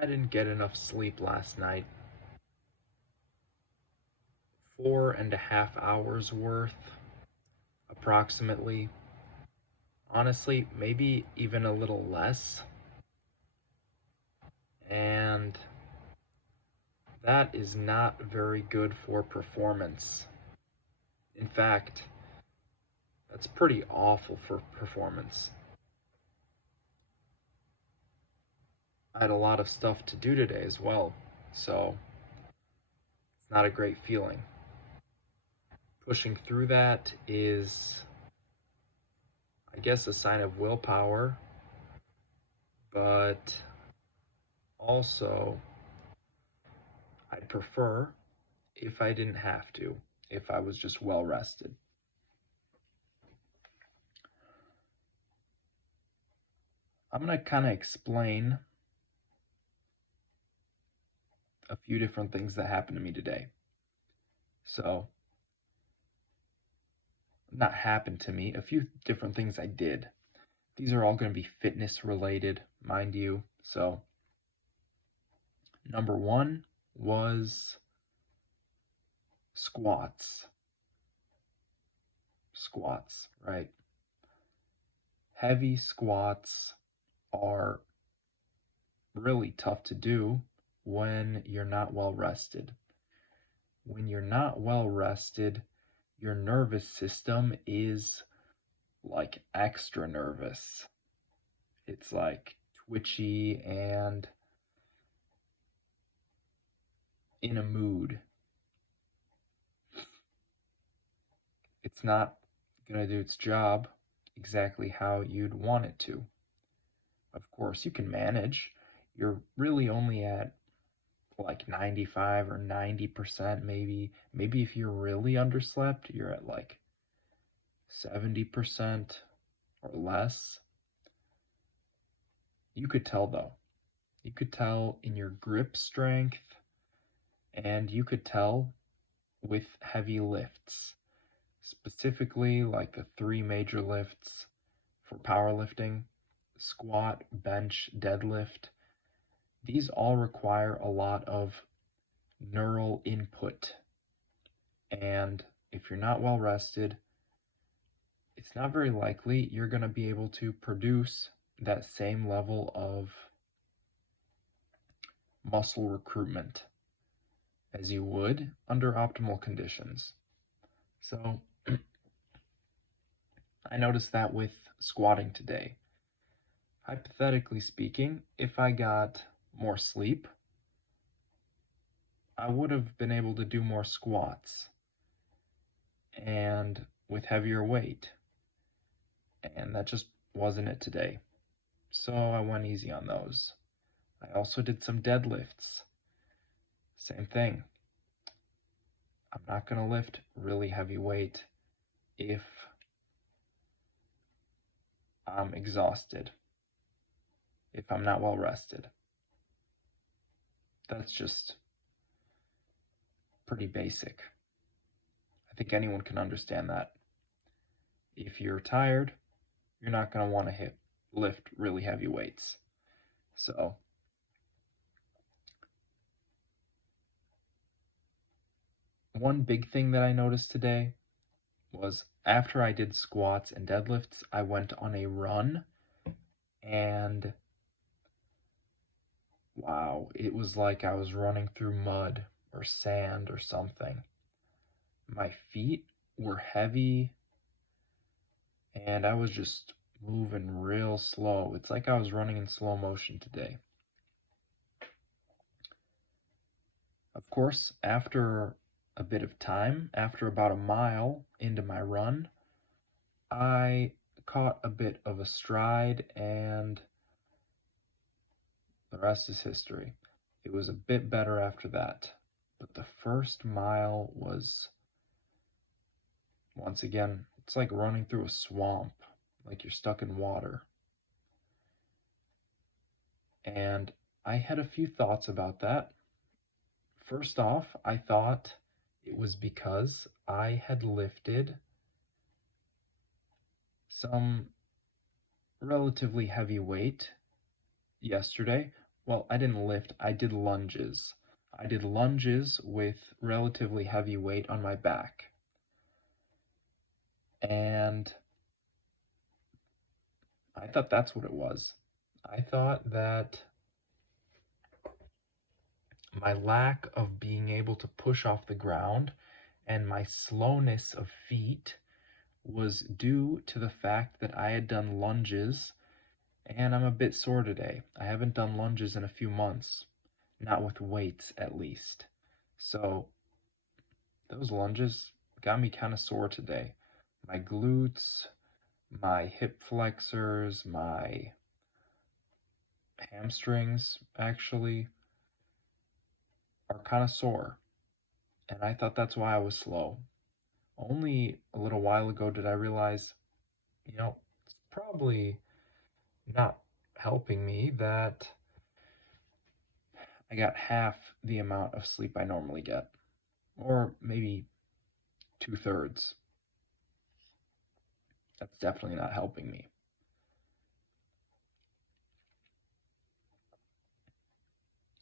I didn't get enough sleep last night. 4.5 hours worth, approximately. Honestly, maybe even a little less. And that is not very good for performance. In fact, that's pretty awful for performance. I had a lot of stuff to do today as well, so it's not a great feeling. Pushing through that is, I guess, a sign of willpower, but also I'd prefer if I didn't have to, if I was just well rested. I'm going to kind of explain a few different things that happened to me today. So, not happened to me, a few different things I did. These are all going to be fitness related, mind you. So, number one was squats. Squats, right? Heavy squats are really tough to do when you're not well rested. When you're not well rested, your nervous system is like extra nervous. It's like twitchy and in a mood. It's not going to do its job exactly how you'd want it to. Of course, you can manage. You're really only at like 95 or 90% maybe. Maybe if you're really underslept, you're at like 70% or less. You could tell though. You could tell in your grip strength, and you could tell with heavy lifts, specifically like the three major lifts for powerlifting: squat, bench, deadlift. These all require a lot of neural input. And if you're not well rested, it's not very likely you're going to be able to produce that same level of muscle recruitment as you would under optimal conditions. So I noticed that with squatting today. Hypothetically speaking, if I got more sleep, I would have been able to do more squats and with heavier weight. And that just wasn't it today. So I went easy on those. I also did some deadlifts. Same thing. I'm not going to lift really heavy weight if I'm exhausted, if I'm not well rested. That's just pretty basic. I think anyone can understand that. If you're tired, you're not going to want to lift really heavy weights. So one big thing that I noticed today was after I did squats and deadlifts, I went on a run, and wow, it was like I was running through mud or sand or something. My feet were heavy, and I was just moving real slow. It's like I was running in slow motion today. Of course, after a bit of time, after about a mile into my run, I caught a bit of a stride, and the rest is history. It was a bit better after that, but the first mile was, once again, it's like running through a swamp, like you're stuck in water. And I had a few thoughts about that. First off, I thought it was because I had lifted some relatively heavy weight yesterday. well, I didn't lift, I did lunges. I did lunges with relatively heavy weight on my back. And I thought that's what it was. I thought that my lack of being able to push off the ground and my slowness of feet was due to the fact that I had done lunges, and I'm a bit sore today. I haven't done lunges in a few months, not with weights at least. So those lunges got me kind of sore today. My glutes, my hip flexors, my hamstrings actually are kind of sore. And I thought that's why I was slow. Only a little while ago did I realize, it's probably not helping me that I got half the amount of sleep I normally get, or maybe 2/3. That's definitely not helping me.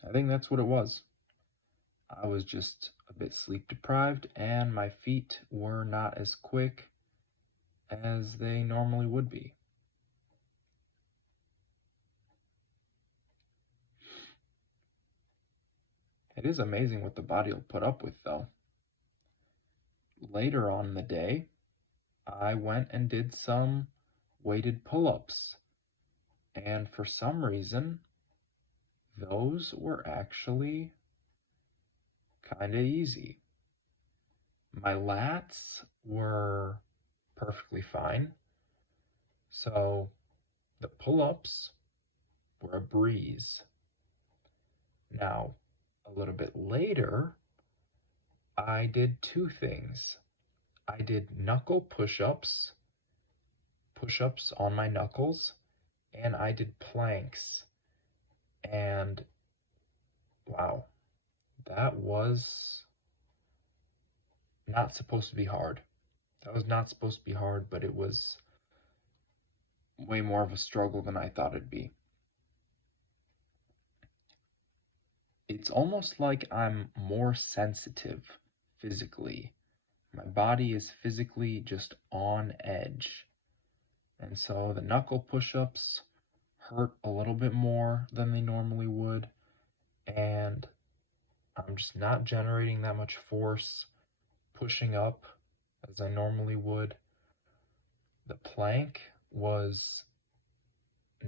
I think that's what it was. I was just a bit sleep deprived, and my feet were not as quick as they normally would be. It is amazing what the body will put up with, though. Later on in the day, I went and did some weighted pull-ups, and for some reason, those were actually kind of easy. My lats were perfectly fine, so the pull-ups were a breeze. Now, a little bit later, I did two things. I did knuckle push-ups on my knuckles, and I did planks. And wow, that was not supposed to be hard. That was not supposed to be hard, but it was way more of a struggle than I thought it'd be. It's almost like I'm more sensitive physically. My body is physically just on edge. And so the knuckle push-ups hurt a little bit more than they normally would. And I'm just not generating that much force pushing up as I normally would. The plank was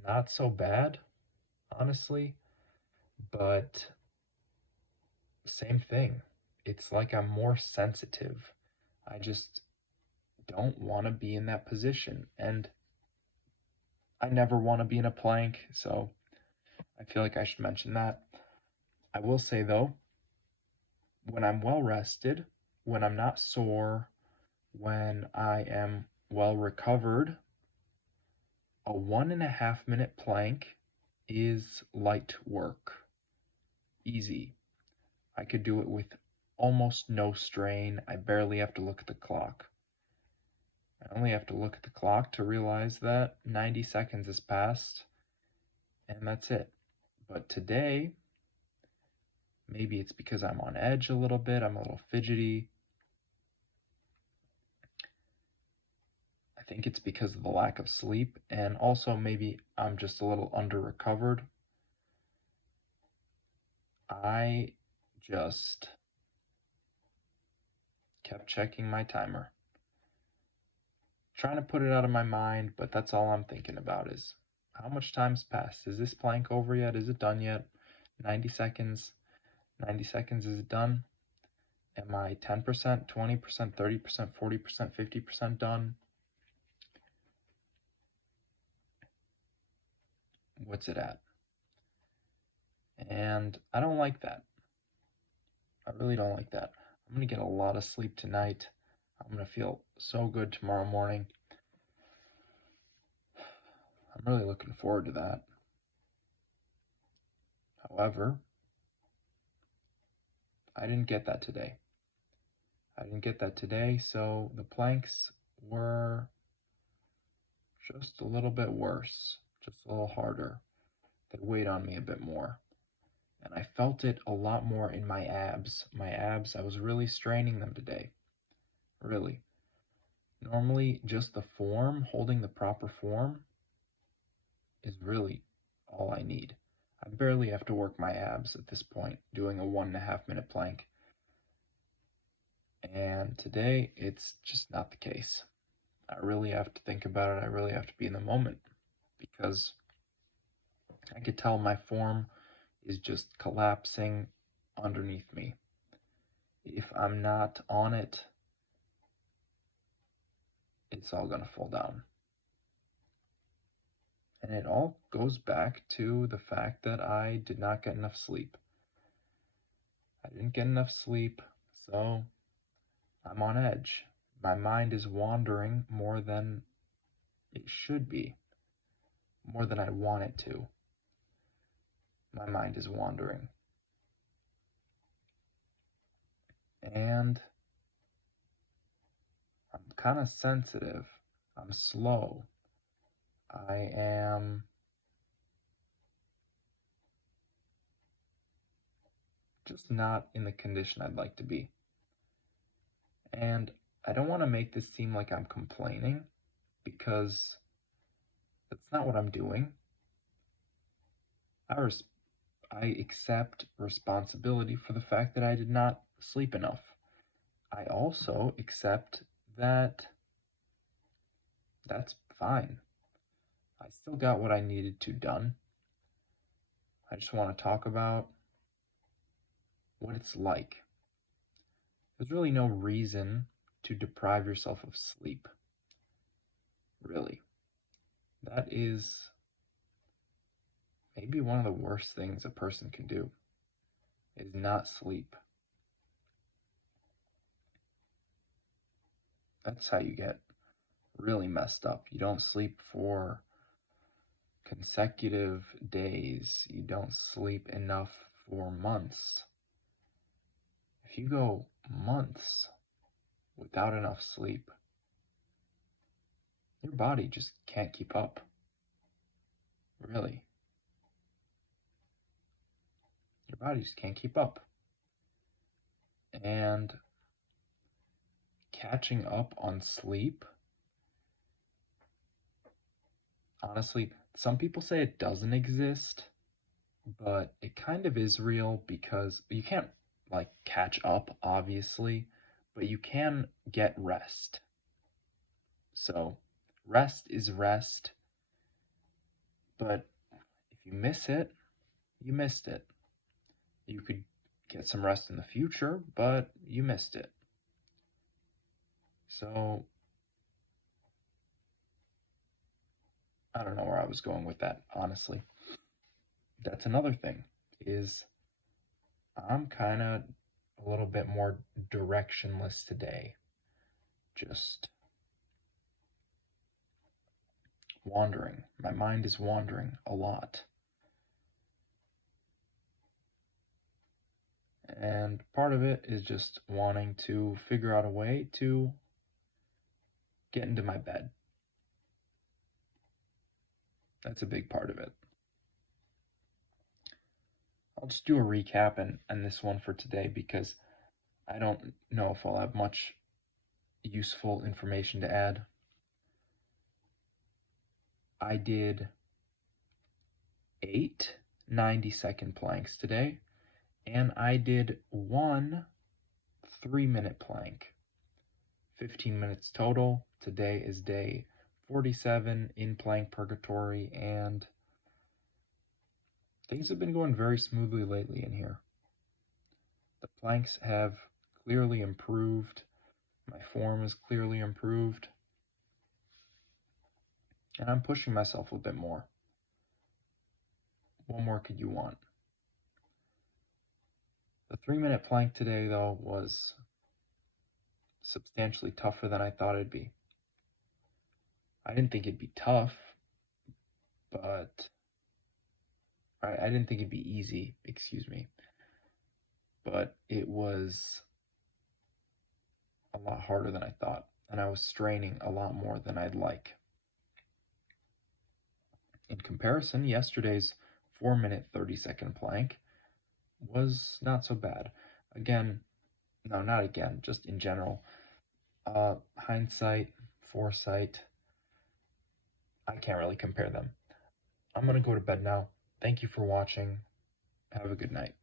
not so bad, honestly, but same thing. It's like I'm more sensitive. I just don't want to be in that position, and I never want to be in a plank, so I feel like I should mention that. I will say though, when I'm well rested, when I'm not sore, when I am well recovered, a 1.5 minute plank is light work. Easy. I could do it with almost no strain. I barely have to look at the clock. I only have to look at the clock to realize that 90 seconds has passed, and that's it. But today, maybe it's because I'm on edge a little bit, I'm a little fidgety. I think it's because of the lack of sleep, and also maybe I'm just a little under recovered. I just kept checking my timer. Trying to put it out of my mind, but that's all I'm thinking about is how much time's passed? Is this plank over yet? Is it done yet? 90 seconds. 90 seconds, is it done? Am I 10%, 20%, 30%, 40%, 50% done? What's it at? And I don't like that. I really don't like that. I'm going to get a lot of sleep tonight. I'm going to feel so good tomorrow morning. I'm really looking forward to that. However, I didn't get that today. So the planks were just a little bit worse, just a little harder. They weighed on me a bit more. And I felt it a lot more in my abs. My abs, I was really straining them today. Really. Normally, just the form, holding the proper form, is really all I need. I barely have to work my abs at this point, doing a 1.5 minute plank. And today, it's just not the case. I really have to think about it. I really have to be in the moment because I could tell my form is just collapsing underneath me. If I'm not on it, it's all going to fall down. And it all goes back to the fact that I did not get enough sleep. I didn't get enough sleep, so I'm on edge. My mind is wandering more than it should be, more than I want it to. My mind is wandering. And I'm kind of sensitive. I'm slow. I am just not in the condition I'd like to be. And I don't want to make this seem like I'm complaining because that's not what I'm doing. I accept responsibility for the fact that I did not sleep enough. I also accept that that's fine. I still got what I needed to done. I just want to talk about what it's like. There's really no reason to deprive yourself of sleep. Really. That is maybe one of the worst things a person can do, is not sleep. That's how you get really messed up. You don't sleep for consecutive days. You don't sleep enough for months. If you go months without enough sleep, your body just can't keep up. Really. Your body just can't keep up. And catching up on sleep, honestly, some people say it doesn't exist, but it kind of is real because you can't like catch up, obviously, but you can get rest. So, rest is rest, but if you miss it, you missed it. You could get some rest in the future, but you missed it. So, I don't know where I was going with that, honestly. That's another thing, is I'm kind of a little bit more directionless today. Just wandering. My mind is wandering a lot. And part of it is just wanting to figure out a way to get into my bed. That's a big part of it. I'll just do a recap and this one for today because I don't know if I'll have much useful information to add. I did 8 90-second planks today, and I did 1 3-minute plank. 15 minutes total. Today is day 47 in plank purgatory, and things have been going very smoothly lately in here. The planks have clearly improved. My form is clearly improved. And I'm pushing myself a bit more. What more could you want? The 3-minute plank today, though, was substantially tougher than I thought it'd be. I didn't think it'd be tough, but I didn't think it'd be easy, excuse me. But it was a lot harder than I thought, and I was straining a lot more than I'd like. In comparison, yesterday's 4-minute 30-second plank was not so bad. Again, no, not again, just in general. Hindsight, foresight, I can't really compare them. I'm gonna go to bed now. Thank you for watching. Have a good night.